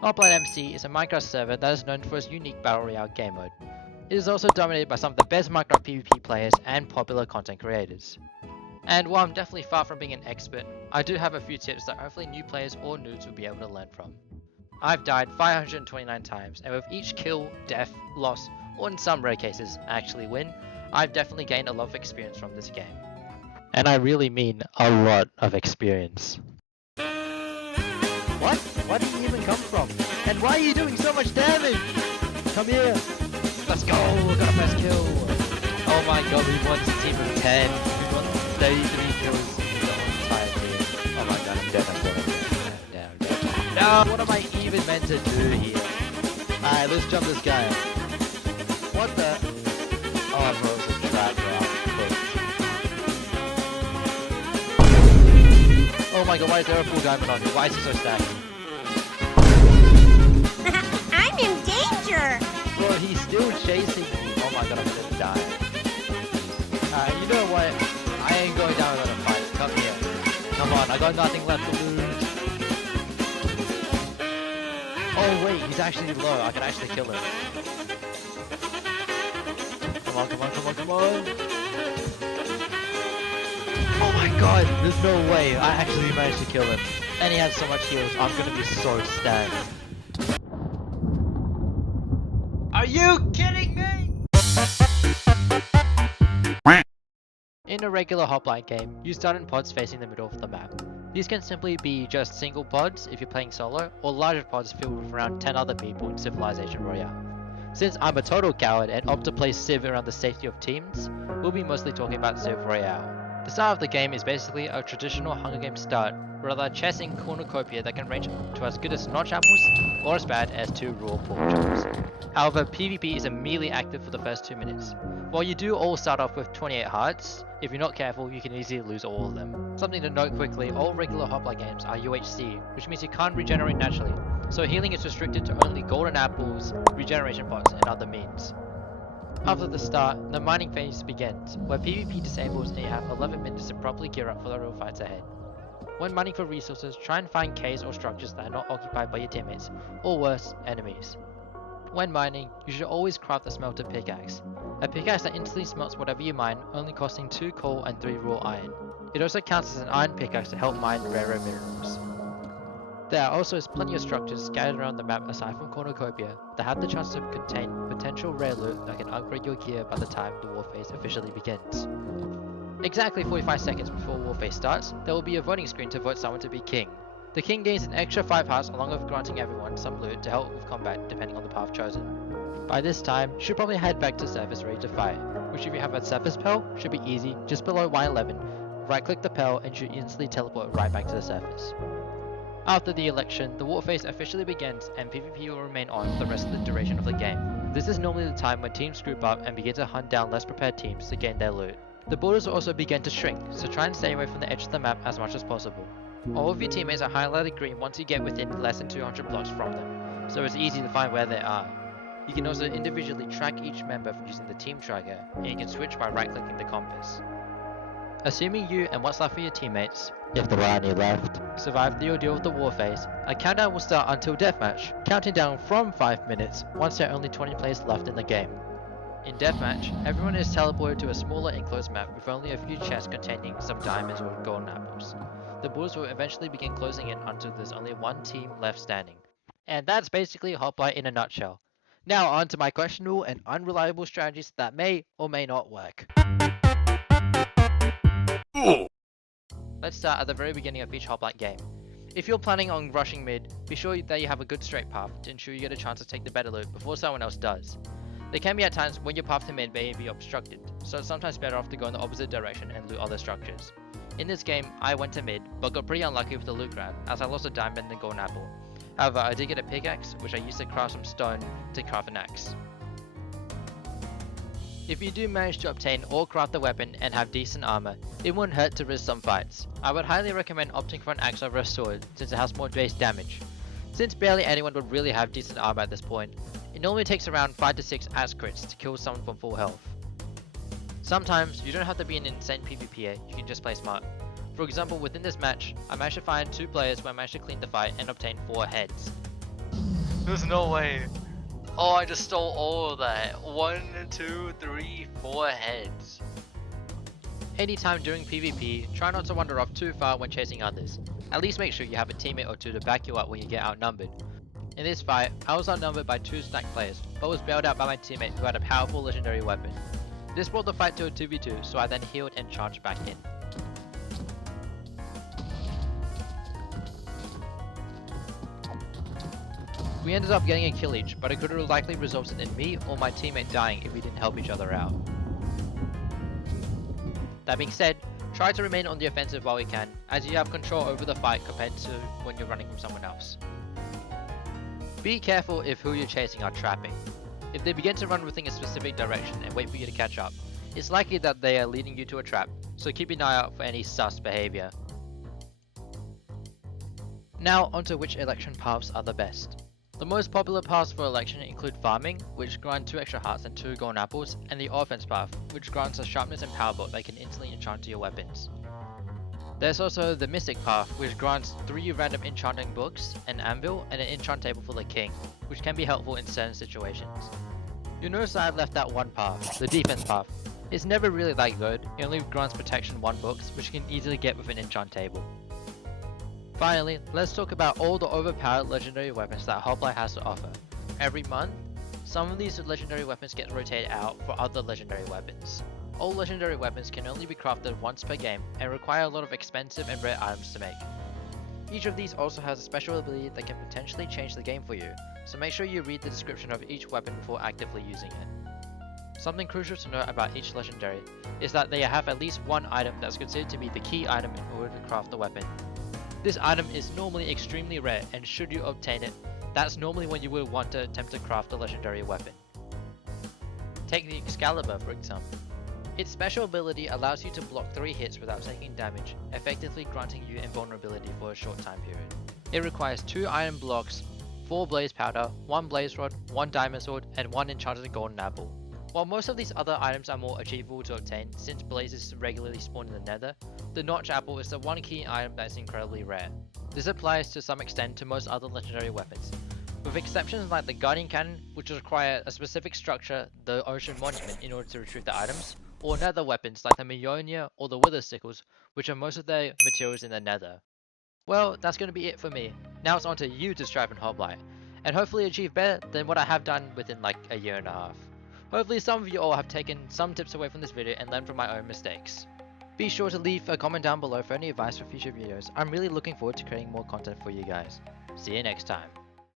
Hoplite MC is a Minecraft server that is known for its unique Battle Royale game mode. It is also dominated by some of the best Minecraft PvP players and popular content creators. And while I'm definitely far from being an expert, I do have a few tips that hopefully new players or noobs will be able to learn from. I've died 529 times, and with each kill, death, loss, or in some rare cases, actually win, I've definitely gained a lot of experience from this game. And I really mean a lot of experience. What? Where did you even come from? And why are you doing so much damage? Come here! Let's go! We got a first kill! Oh my god, we won a team of 10. We won 33 kills the entire team. Oh my god, I'm dead, I'm dead. No, what am I even meant to do here? Alright, let's jump this guy. What the? Oh bro, it's a trap, bro. Oh my god, why is there a full diamond on me? Why is he so stacked? I'm in danger! Bro, he's still chasing me. Oh my god, I'm gonna die. Alright, you know what? I ain't going down without a fight. Come here. Come on, I got nothing left to lose. Oh wait, he's actually low. I can actually kill him. Come on, come on, come on, come on. Oh my god, there's no way. I actually managed to kill him. And he has so much heals. I'm gonna be so stacked. Are you kidding me? In a regular Hoplite game, you start in pods facing the middle of the map. These can simply be just single pods if you're playing solo, or larger pods filled with around 10 other people in Civilization Royale. Since I'm a total coward and opt to play Civ around the safety of teams, we'll be mostly talking about Civ Royale. The start of the game is basically a traditional Hunger Games start, with a chessing cornucopia that can range to as good as notch apples, or as bad as 2 raw pork chops. However, PvP is immediately active for the first 2 minutes. While you do all start off with 28 hearts, if you're not careful, you can easily lose all of them. Something to note quickly, all regular Hoplite games are UHC, which means you can't regenerate naturally, so healing is restricted to only golden apples, regeneration pots, and other means. After the start, the mining phase begins, where PvP disables and you have 11 minutes to properly gear up for the real fights ahead. When mining for resources, try and find caves or structures that are not occupied by your teammates, or worse, enemies. When mining, you should always craft a smelted pickaxe. A pickaxe that instantly smelts whatever you mine, only costing 2 coal and 3 raw iron. It also counts as an iron pickaxe to help mine rarer minerals. There are also plenty of structures scattered around the map aside from cornucopia that have the chance to contain potential rare loot that can upgrade your gear by the time the war phase officially begins. Exactly 45 seconds before war phase starts, there will be a voting screen to vote someone to be king. The king gains an extra 5 hearts along with granting everyone some loot to help with combat depending on the path chosen. By this time, you should probably head back to surface ready to fight, which if you have a surface pearl, should be easy, just below Y11, right click the pearl and should instantly teleport right back to the surface. After the election, the war phase officially begins and PvP will remain on for the rest of the duration of the game. This is normally the time when teams group up and begin to hunt down less prepared teams to gain their loot. The borders will also begin to shrink, so try and stay away from the edge of the map as much as possible. All of your teammates are highlighted green once you get within less than 200 blocks from them, so it's easy to find where they are. You can also individually track each member using the team tracker, and you can switch by right clicking the compass. Assuming you and what's left of your teammates, if there are any left, survive the ordeal of the war phase, a countdown will start until deathmatch, counting down from 5 minutes once there are only 20 players left in the game. In deathmatch, everyone is teleported to a smaller enclosed map with only a few chests containing some diamonds or golden apples. The borders will eventually begin closing in until there's only one team left standing. And that's basically Hoplite in a nutshell. Now on to my questionable and unreliable strategies that may or may not work. Let's start at the very beginning of each Hoplite game. If you're planning on rushing mid, be sure that you have a good straight path to ensure you get a chance to take the better loot before someone else does. There can be at times when your path to mid may be obstructed, so it's sometimes better off to go in the opposite direction and loot other structures. In this game, I went to mid, but got pretty unlucky with the loot grab, as I lost a diamond and golden apple. However, I did get a pickaxe, which I used to craft some stone to craft an axe. If you do manage to obtain or craft the weapon and have decent armor, it wouldn't hurt to risk some fights. I would highly recommend opting for an axe over a sword, since it has more base damage. Since barely anyone would really have decent armor at this point, it normally takes around 5 to 6 axe crits to kill someone from full health. Sometimes, you don't have to be an insane PvPer, you can just play smart. For example, within this match, I managed to find 2 players where I managed to clean the fight and obtain 4 heads. There's no way. Oh, I just stole all of that. 1, 2, 3, 4 heads. Anytime during PvP, try not to wander off too far when chasing others. At least make sure you have a teammate or two to back you up when you get outnumbered. In this fight, I was outnumbered by 2 stacked players, but was bailed out by my teammate who had a powerful legendary weapon. This brought the fight to a 2v2, so I then healed and charged back in. We ended up getting a kill each, but it could have likely resulted in me or my teammate dying if we didn't help each other out. That being said, try to remain on the offensive while we can, as you have control over the fight compared to when you're running from someone else. Be careful if who you're chasing are trapping. If they begin to run within a specific direction and wait for you to catch up, it's likely that they are leading you to a trap, so keep an eye out for any sus behavior. Now onto which election paths are the best. The most popular paths for election include farming, which grants 2 extra hearts and 2 golden apples, and the offense path, which grants a sharpness and power bolt that can instantly enchant to your weapons. There's also the mystic path, which grants 3 random enchanting books, an anvil, and an enchant table for the king, which can be helpful in certain situations. You'll notice that I've left out one path, the defense path. It's never really that good, it only grants protection 1 books, which you can easily get with an enchant table. Finally, let's talk about all the overpowered legendary weapons that Hoplite has to offer. Every month, some of these legendary weapons get rotated out for other legendary weapons. All legendary weapons can only be crafted once per game and require a lot of expensive and rare items to make. Each of these also has a special ability that can potentially change the game for you, so make sure you read the description of each weapon before actively using it. Something crucial to note about each legendary is that they have at least one item that's considered to be the key item in order to craft the weapon. This item is normally extremely rare, and should you obtain it, that's normally when you will want to attempt to craft a legendary weapon. Take the Excalibur for example. Its special ability allows you to block 3 hits without taking damage, effectively granting you invulnerability for a short time period. It requires 2 iron blocks, 4 blaze powder, 1 blaze rod, 1 diamond sword, and 1 enchanted golden apple. While most of these other items are more achievable to obtain since blazes regularly spawn in the nether, the notch apple is the one key item that is incredibly rare. This applies to some extent to most other legendary weapons, with exceptions like the guardian cannon, which require a specific structure, the ocean monument, in order to retrieve the items, or nether weapons like the Mjolnir or the wither sickles, which are most of their materials in the nether. Well, that's going to be it for me. Now it's on to you to strive in Hoplite, and hopefully achieve better than what I have done within like a year and a half. Hopefully some of you all have taken some tips away from this video and learned from my own mistakes. Be sure to leave a comment down below for any advice for future videos. I'm really looking forward to creating more content for you guys. See you next time.